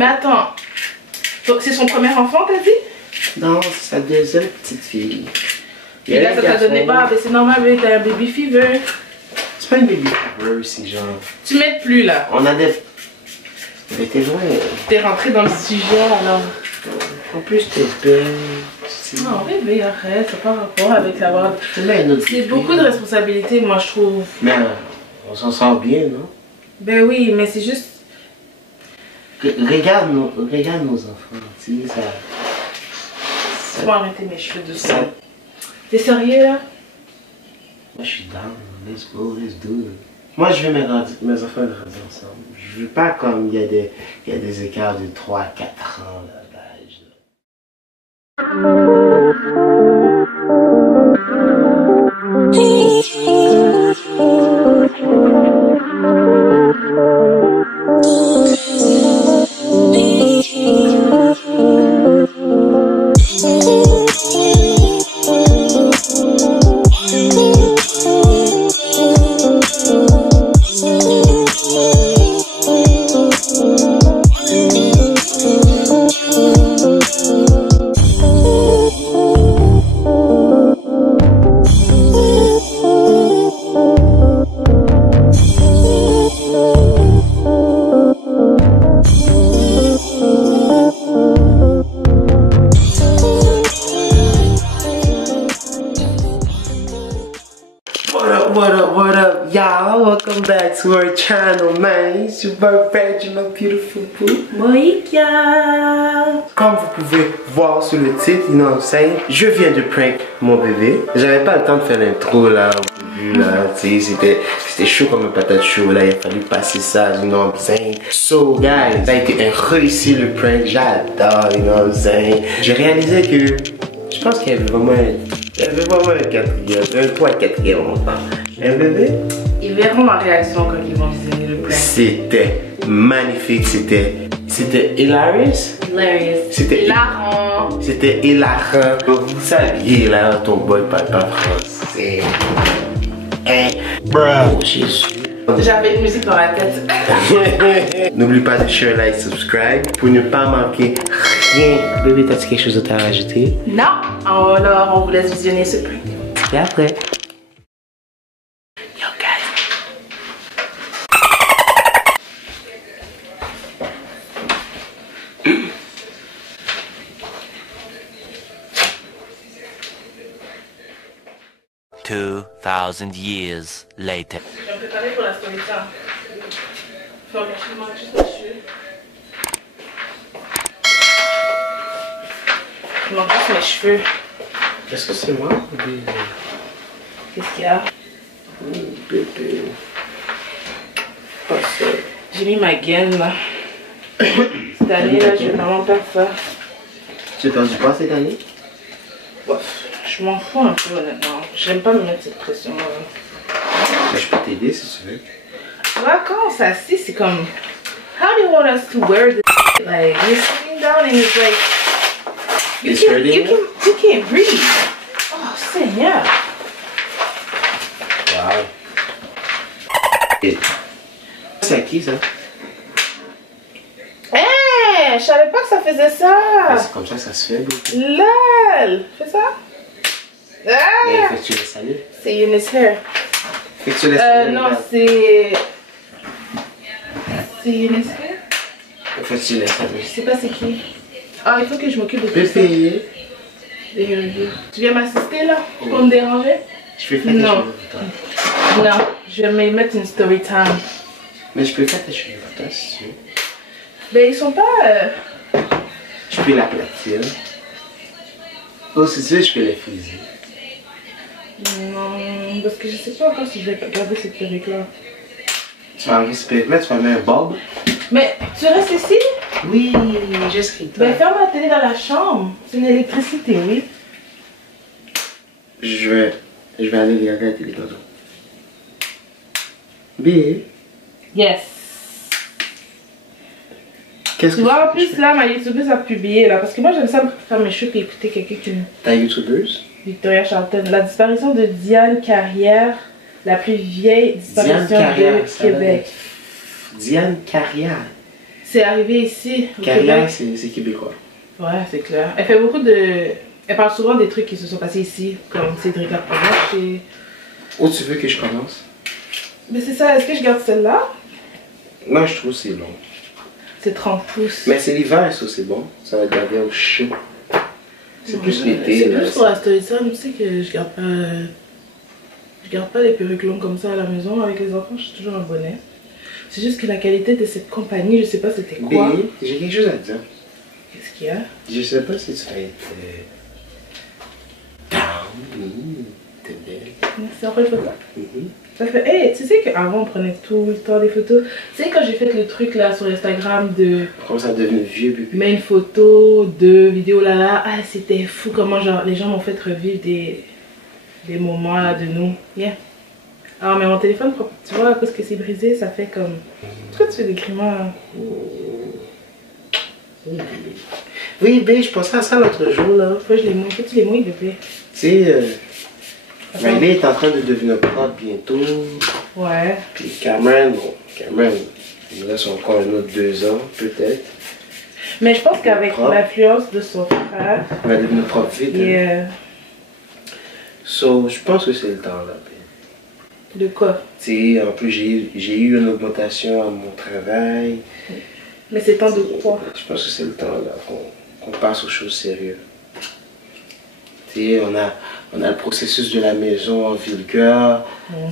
Mais attends, c'est son premier enfant, t'as dit? Non, c'est sa deuxième petite fille. Et là, ça t'a donné pas, mais c'est normal, mais t'as un baby fever. C'est pas une baby fever, c'est genre... Tu m'aides plus, là. On a des... Mais t'es loin. T'es rentré dans le sujet, alors. En plus, t'es belle. Non, bébé, arrête, ça n'a pas rapport avec la mode. C'est beaucoup de vie. responsabilités, moi, je trouve. Mais on s'en sort bien, non? Ben oui, mais c'est juste... Regarde nos enfants, tu sais, ça... Tu vas arrêter mes cheveux de ça. T'es sérieux, là? Moi, je suis down. Let's go, let's do it. Moi, je veux mes enfants grandir ensemble. Je veux pas comme il y a des écarts de 3 à 4 ans, là, d'âge. What up, y'all? Welcome back to our channel, man. It's your birthday, my beautiful boo. Moïka. Comme vous pouvez voir sur le titre, you know what I'm saying, je viens de prank mon bébé. J'avais pas le temps de faire l'intro là, au début là, tu sais, c'était chaud comme une patate chaude là, il a fallu passer ça, you know what I'm saying. So guys, ça a été un réussi le prank, j'adore, you know what I'm saying. J'ai réalisé que, je pense qu'il y avait vraiment un quatrième, un 3 quatrième enfant. Un bébé? Ils verront ma réaction quand ils vont visionner le prank. C'était magnifique, c'était hilarious. C'était hilarant. C'était hilarant. Vous saviez là, ton boy parle pas français. Hein, bro, Jésus. J'avais une musique dans la tête. N'oublie pas de share, like, subscribe pour ne pas manquer rien. Bébé, t'as-tu quelque chose d'autre à rajouter? Non. Alors, on vous laisse visionner ce prank. Et après? Yo, guys. $2,000 years later. Je vais me préparer pour la story time. Je vais remercier juste mes cheveux. Je manque juste mes cheveux. Est-ce que c'est moi? Qu'est-ce qu'il y a? Bébé. Pas ça. J'ai mis ma gaine là. Cette année là, je vais vraiment faire ça. Tu as perdu quoi cette année? Je m'en fous un peu honnêtement. J'aime pas me mettre cette pression là. Mais je peux t'aider si tu veux. Là, quand on s'assit, c'est comme. How do you want us to wear this? Like, you're sitting down and it's like. You can't breathe. Oh, Seigneur. Wow. C'est à qui ça? Hey, je savais pas que ça faisait ça. C'est comme ça que ça se fait, beaucoup. Lol. Fais ça. Mais Ah. faut que tu laisses aller. C'est Eunice Hair. Faut que tu laisses aller. Non, c'est. C'est Eunice Hair? Faut que tu laisses aller. Je sais pas c'est qui. Ah, il faut que je m'occupe de tout ça. Bébé. Tu viens m'assister là? Pour me déranger? Je peux faire tes Non. cheveux pour toi. Non, je vais me mettre une story time. Mais je peux faire tes cheveux pour toi si tu veux. Ben, ils sont pas. Je peux l'aplatir. Oh, si tu veux, je peux les friser. Non, parce que je sais pas encore si je vais garder cette perruque là. Tu vas enlever ce perruque-là, tu vas mettre un bob. Mais tu restes ici? Oui, juste toi. Ben, ferme la télé dans la chambre. C'est une électricité, oui. Je vais aller regarder la télé tantôt. B. Yes. Qu'est-ce Tu que vois, en plus là, ma youtubeuse a publié là. Parce que moi, j'aime ça faire mes cheveux et écouter quelqu'un qui. Ta youtubeuse? Victoria Charlton. La disparition de Diane Carrière, la plus vieille disparition Diane Carrière, de Québec. Diane Carrière. C'est arrivé ici. Carrière, c'est québécois. Ouais, c'est clair. Elle fait beaucoup de... Elle parle souvent des trucs qui se sont passés ici, comme Cédric Approche et... Où tu veux que je commence? Mais c'est ça, est-ce que je garde celle-là? Moi, je trouve que c'est long. C'est 30 pouces. Mais c'est l'hiver, ça, c'est bon. Ça va garder au chaud. C'est plus l'été. C'est plus pour la story time, tu sais que je garde pas... Je garde pas les perruques longues comme ça à la maison. Avec les enfants, je suis toujours un bonnet. C'est juste que la qualité de cette compagnie, je sais pas c'était quoi. Mais j'ai quelque chose à te dire. Qu'est-ce qu'il y a? Je sais pas si tu vas être... down. T'es belle. C'est après le photo. Ça fait, hey, tu sais qu'avant on prenait tout le temps des photos. Tu sais quand j'ai fait le truc là sur Instagram de... Comment ça devenu vieux bébé? Mais une photo, deux vidéos là, ah c'était fou comment genre les gens m'ont fait revivre des moments là de nous. Yeah. Alors mais mon téléphone, tu vois à cause que c'est brisé, ça fait comme... Pourquoi tu fais des grimants là? Oui, bébé, je pensais à ça l'autre jour là. Faut que je les mouille, faut que tu les mouilles bébé. Tu sais, Riley est en train de devenir propre bientôt. Ouais. Puis Cameron, bon, Cameron, il me reste encore un autre 2 ans, peut-être. Mais je pense qu'avec l'influence de son frère... Il va devenir propre vite. Yeah. Hein. So, je pense que c'est le temps là. De quoi? Tu sais, en plus j'ai eu une augmentation à mon travail. Mais c'est temps de quoi? Je pense que c'est le temps là qu'on passe aux choses sérieuses. Tu sais, on a le processus de la maison en vigueur.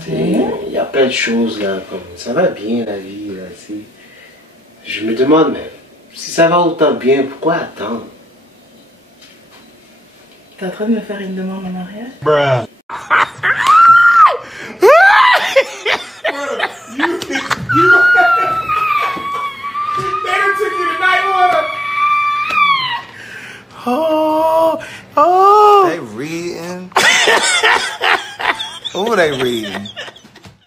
Il y a plein de choses là, comme ça va bien la vie là, tu sais. Je me demande, mais si ça va autant bien, pourquoi attendre? T'es en train de me faire une demande en mariage? Bruh. They reading. Who they reading?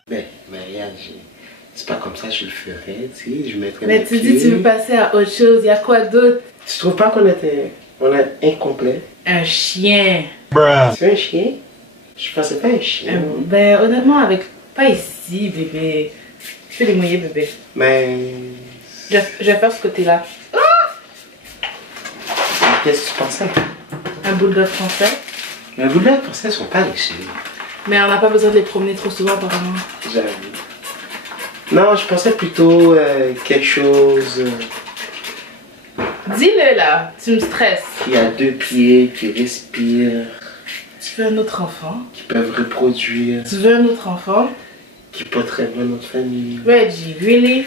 Ben, mariage, c'est pas comme ça que je le ferais, tu sais, je mettrais. Mais tu dis tu veux passer à autre chose, il y a quoi d'autre? Tu trouves pas qu'on est incomplet? Un chien. Bruh. C'est un chien? Je pensais pas un chien. Ben honnêtement avec... Pas ici bébé. Je fais les mouiller bébé. Mais... Je vais faire ce côté là. Qu'est-ce que tu pensais? Un bulldog français. Les boulettes français sont pas riches. Mais on n'a pas besoin de les promener trop souvent apparemment. J'avoue. Non, je pensais plutôt quelque chose Dis-le là, tu me stresses. qui a 2 pieds, qui respire, Tu veux un autre enfant? qui peuvent reproduire, Tu veux un autre enfant? qui porterait bien notre famille. Reggie, really?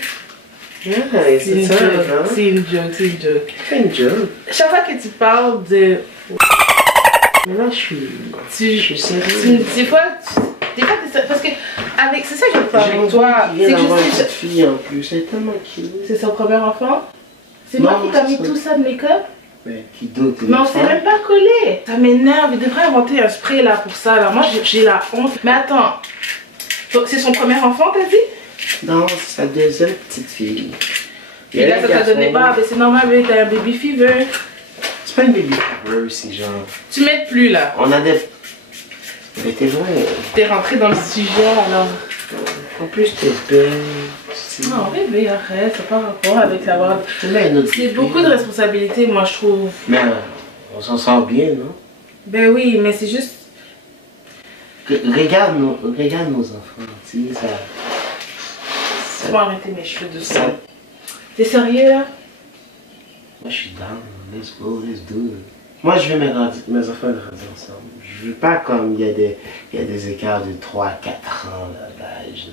Yeah, C'est une ça, joke, hein? c'est une joke, c'est une joke. C'est une joke. Chaque fois que tu parles de... Mais là, je suis sérieux. Des fois, parce que avec, c'est ça que je veux faire avec toi. C'est C'est que que une je sais, petite fille en plus, elle est tellement cute. c'est son premier enfant. C'est moi Non, qui t'ai mis c'est ça. tout ça de make-up. Mais qui d'autre? Mais on s'est même pas collé. Ça m'énerve. Il devrait inventer un spray là pour ça. Là. Moi j'ai la honte. Mais attends, c'est son premier enfant t'as dit? Non, c'est sa deuxième petite fille. Et là ça t'a donné pas. Mais c'est normal, bébé, t'as un baby fever. C'est pas une baby fever, c'est genre... Tu m'aides plus là. On a des... Mais t'es loin. T'es rentré dans le sujet alors. En plus, t'es belle. Non bébé, arrête, ça n'a pas rapport avec la voix. C'est beaucoup de responsabilités moi je trouve. Mais on s'en sort bien, non? Ben oui, mais c'est juste... Regarde nos enfants, tu sais, ça... Tu vas arrêter mes cheveux de ça. T'es sérieux là? Moi je suis down, let's go, let's do it. Moi je veux mes enfants grandir ensemble. Je veux pas comme il y a des écarts de 3-4 ans là, d'âge.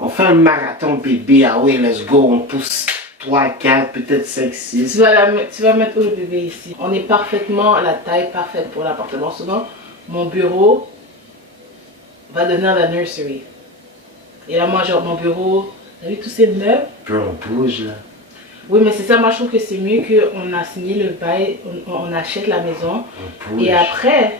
On fait un marathon bébé, ah ouais, let's go, on pousse 3, 4, peut-être 5, 6. Tu vas mettre où le bébé ici? On est parfaitement à la taille parfaite pour l'appartement. Souvent, mon bureau va devenir la nursery. Et là, moi, genre, mon bureau, t'as vu tous ces meubles? Puis on bouge là. Oui, mais c'est ça, moi je trouve que c'est mieux qu'on a signé le bail, on achète la maison. On bouge. Et après,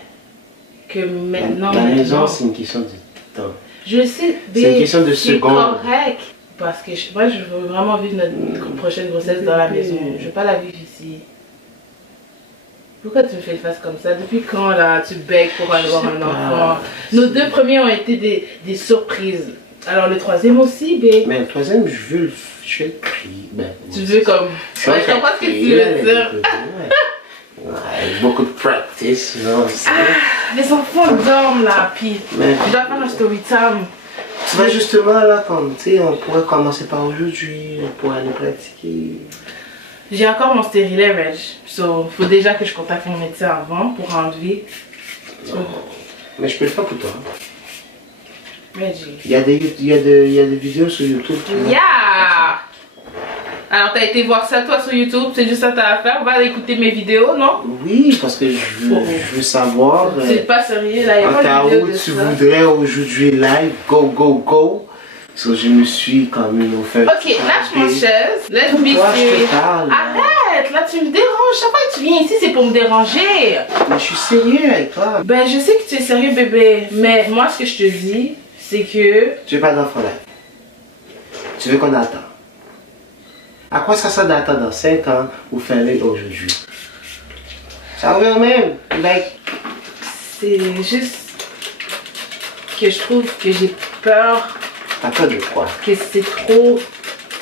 que maintenant... La maison, c'est une question de temps. Je sais, c'est une question de secondes. C'est correct. Parce que moi, je veux vraiment vivre notre prochaine grossesse dans la maison. Je veux pas la vivre ici. Pourquoi tu me fais une face comme ça? Depuis quand là tu begs pour avoir un enfant? Nos 2 premiers ont été des surprises. Alors le troisième aussi, bé. Mais le troisième, je vais le crier. Ben, Tu veux comme... Ouais, je comprends ce que tu veux dire. Ouais, beaucoup de practice, non, Les enfants dorment là, puis Mais- je dois faire un story time. tu vois, justement, là, comme, tu sais, on pourrait commencer par aujourd'hui, on pourrait aller pratiquer. J'ai encore mon stérilet, Reg. So, faut déjà que je contacte mon médecin avant pour enlever. Mais je peux le faire pour toi. Reggie. Il y a des vidéos sur YouTube. tu vois. Yeah! Alors, t'as été voir ça toi sur YouTube, c'est juste ça que t'as à faire. Va aller écouter mes vidéos, non? Oui, parce que je veux savoir. C'est pas sérieux, là, il y a En pas cas de vidéo où de tu ça. voudrais aujourd'hui live, go. So, je me suis quand même offert. Ok, lâche mon chaise. Let's be Pourquoi je te serious. parle? Arrête, là tu me déranges. Chaque fois que tu viens ici, c'est pour me déranger. Mais je suis sérieux avec toi. Ben, je sais que tu es sérieux, bébé. Mais moi, ce que je te dis, c'est que... Tu veux pas d'enfant là? Tu veux qu'on attend? À quoi ça sert d'attendre dans 5 ans ou faire-le aujourd'hui? Ça revient au même. Like, C'est juste que je trouve que j'ai peur, t'as peur de quoi? que c'est trop...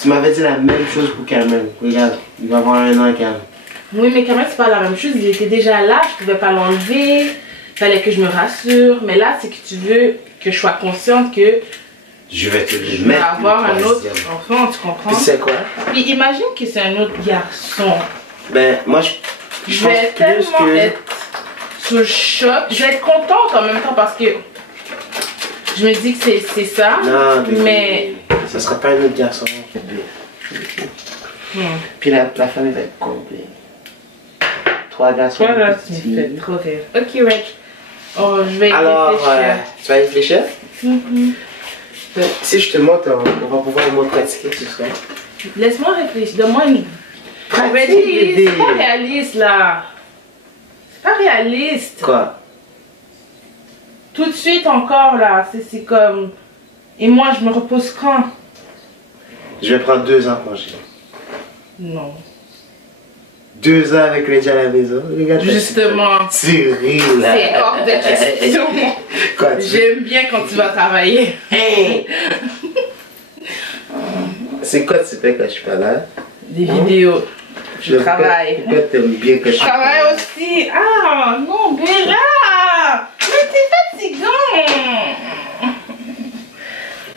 Tu m'avais dit la même chose pour Cameron. Regarde, il va avoir 1 an, Cameron. Oui, mais quand même, c'est pas la même chose. Il était déjà là, je pouvais pas l'enlever. Fallait que je me rassure. Mais là, c'est que tu veux que je sois consciente que Je vais te le je vais mettre. avoir le un autre troisième. enfant, tu comprends? Tu sais quoi? Puis imagine que c'est un autre garçon. Ben, moi, je Je pense vais plus tellement que... être sous le choc. Je vais être contente en même temps parce que je me dis que c'est ça. Non, mais ça sera pas un autre garçon. Puis la famille va être complète. 3 garçons. toi là, une tu me petite fais fille. trop rire. Ok, Reg. Oh, je vais y Alors, réfléchir. tu vas y réfléchir? Mhm. Si je te montre, on va pouvoir au moins pratiquer tout ça. Laisse-moi réfléchir. Donne-moi une. Pratique, Reggie, bébé. c'est pas réaliste là. C'est pas réaliste. Quoi? Tout de suite encore là. C'est comme. Et moi, je me repose quand? Je vais prendre 2 ans congé. Non. 2 ans avec Reggie à la maison. Regarde, Justement. tu ris là. C'est hors de question. Quoi, tu veux- J'aime bien quand tu vas travailler. Hey! C'est quoi tu fais quand je suis pas là? Des vidéos. Je travaille. Pourquoi t'aimes bien que je Je travaille aussi. Ah non, Béla! Mais t'es fatigant!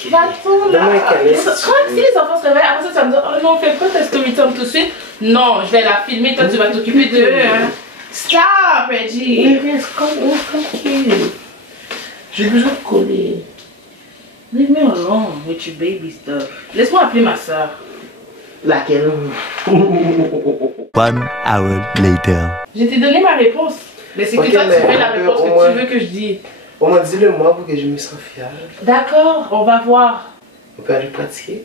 Va-t'en là! Donne-moi un câlin, si tu Quand veux. si les enfants se réveillent, après ça, tu vas me dire, oh non, fais pas ta story time tout de suite. Non, je vais la filmer, toi tu vas t'occuper d'eux. Hein. Stop, Reggie! Mais reste tranquille. J'ai besoin de coller. Leave me alone with your baby stuff. Laisse-moi appeler ma soeur. Laquelle? 1 hour later. Je t'ai donné ma réponse. Mais c'est que Ok, toi, tu mais fais la réponse au que moins- tu veux que je dise. On m'a dit le moi pour que je me sente fier. D'accord, on va voir. On peut aller pratiquer.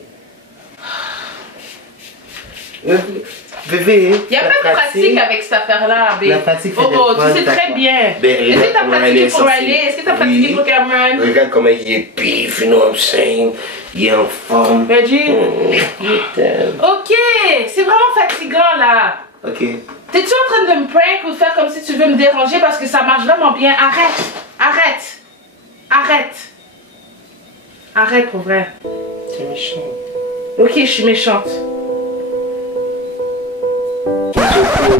Bébé, Il n'y a pas de pratique avec cette affaire-là, bébé. La pratique fait Oh, des oh, tu bonnes sais très affaires. bien. Ben, Est-ce que regarde tu as comment elle pratiqué est pour sortie. Riley? Est-ce que tu as pratiqué Oui. pour Cameron? Regarde comment il est pif, you know what I'm saying? Il est en forme. Reggie? Je t'aime. Ok, c'est vraiment fatigant là. Ok. T'es-tu en train de me prank ou de faire comme si tu veux me déranger parce que ça marche vraiment bien? Arrête, arrête, arrête. Arrête pour vrai. T'es méchant. Ok, je suis méchante.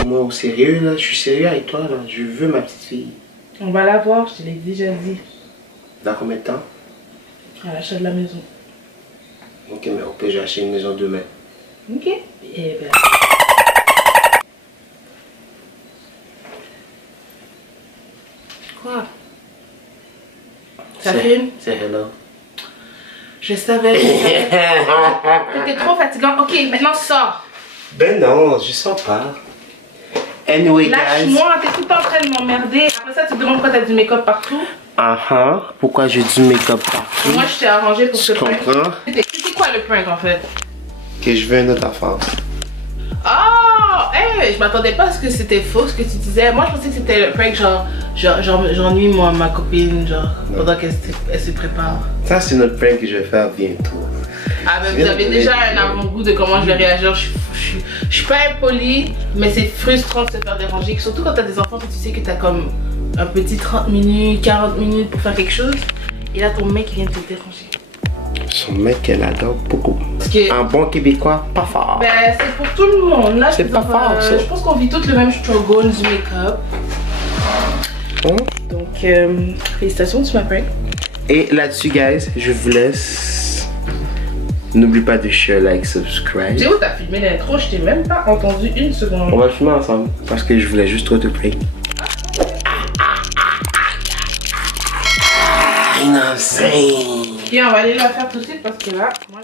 Moi au sérieux là, je suis sérieux avec toi là. Je veux ma petite fille. On va la voir, je te l'ai déjà dit. Dans combien de temps? À l'achat de la maison. Ok, mais au pire, j'ai acheté une maison demain. Ok. Eh ben. Quoi? Ça filme? C'est hello. Je savais. T'es trop fatigant. Ok, maintenant sors. Ben non, je sens pas. Anyway, guys. Lâche-moi, t'es tout le temps en train de m'emmerder. Après ça, tu te demandes pourquoi t'as du make-up partout. Pourquoi j'ai du make-up partout? Moi, je t'ai arrangé pour ce Tu prank. comprends? C'était quoi le prank en fait? Que je veux une autre enfant. Oh! Hey, je m'attendais pas à ce que c'était faux ce que tu disais. Moi, je pensais que c'était le prank genre j'ennuie moi ma copine genre Non. pendant qu'elle se prépare. Ça, c'est notre prank que je vais faire bientôt. Ah ben vous avez déjà un avant-goût de comment je vais réagir. Je suis pas impolie, mais c'est frustrant de se faire déranger. Surtout quand t'as des enfants que tu sais que t'as comme un petit 30 minutes, 40 minutes pour faire quelque chose. Et là ton mec vient de te déranger. Son mec, elle adore beaucoup. Que... Un bon Québécois, pas fort. Ben, c'est pour tout le monde. Là, c'est pas fort, ça. Je pense qu'on vit tous le même struggle du make-up. Bon. Donc, félicitations, tu m'as prank. Et là-dessus, guys, je vous laisse. N'oublie pas de share, like, subscribe. Théo, t'as filmé l'intro, je t'ai même pas entendu une seconde. On va le filmer ensemble parce que je voulais juste trop te prank. Insane. Ok, on va aller la faire tout de suite parce que là, moi...